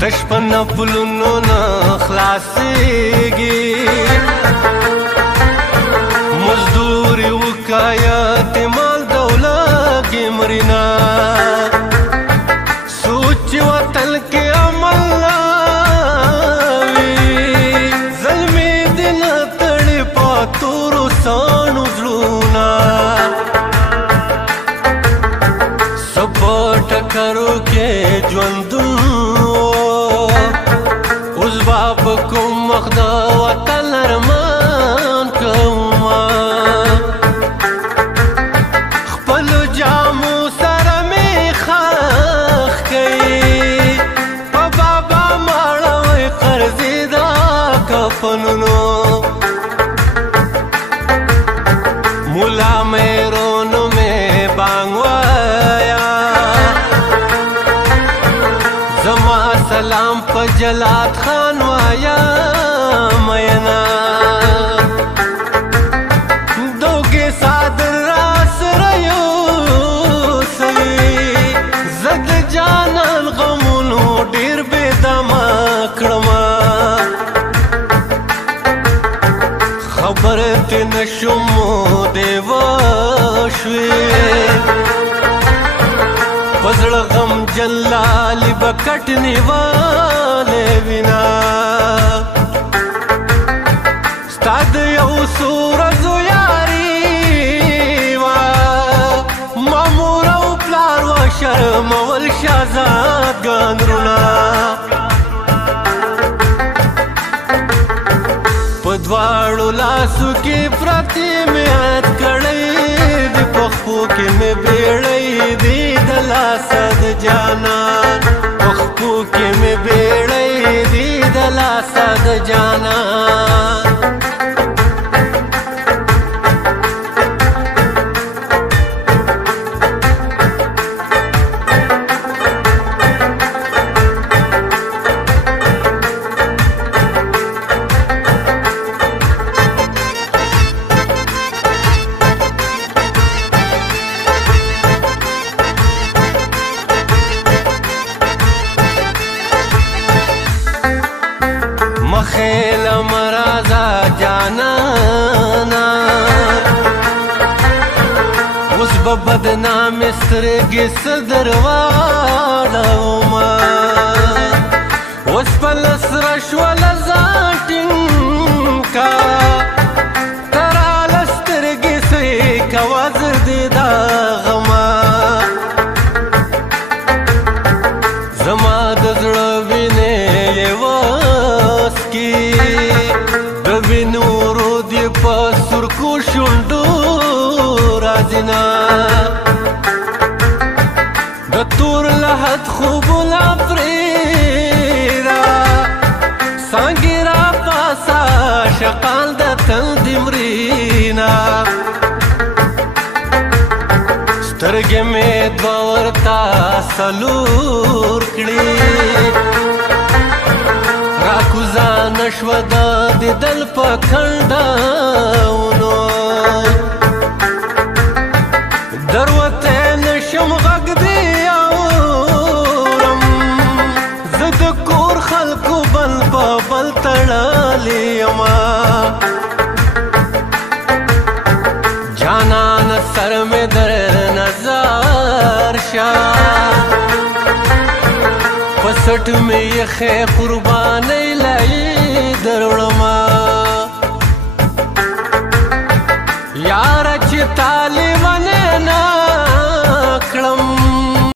تشپن پلونو نه خلاصيږي مزدوري وکایت مال دولت مرینا سوچ وطن کې عمل لاوي ظلمي دل تړي پاتورو سانو زړونا سپورټ کرو کې ژوندون اوس باب کوم مخدا وطن ارمان کوما خپل جامو سره می خاخ کوي په بابا ماړوي قرضې دا کفنونو مولا مېرونو مې بانګوایا زما سلام په جلات خان وایا مینا دوګه صادر راس ريو سوي زد جانان غمونو ډیر به دما کړما خبر ته نشم دیو شوي پزړه غم جلالی بکټ نیواله وینا ستاد یو سورز یاری وا مامور او پلار و شرم ول شازاد ګاندرونا پدواړو لاسو کې پرتی میات کړي د پخو کې مې بیړې دي دلا صد جانان پخو کې مې بیړې دي دلا صد جانان مخیل مرازا جانانا اوس به بدنام سترګې صدر واړوما اوس په لس رشوه لزاټین کا تراله سترګې سوی کوه زر دې دا غما زما د زړه وینې د وینورو دی په سرکو شونډو راځینا د تور لحد خوبونه پرېرا څانګې را پاسه شقال د تل د مرینا سترګې مې دوه ورته څلور کړې راکوزا نشوه د دل په کنډاونو دروته نشم غږ دی اورم زه د کور خلکو بل په بل تړلی یما جانان سر مې در نظر شه پسټ مې یخې قربانۍ لای دروړما یاره چې طالبانه نه کړم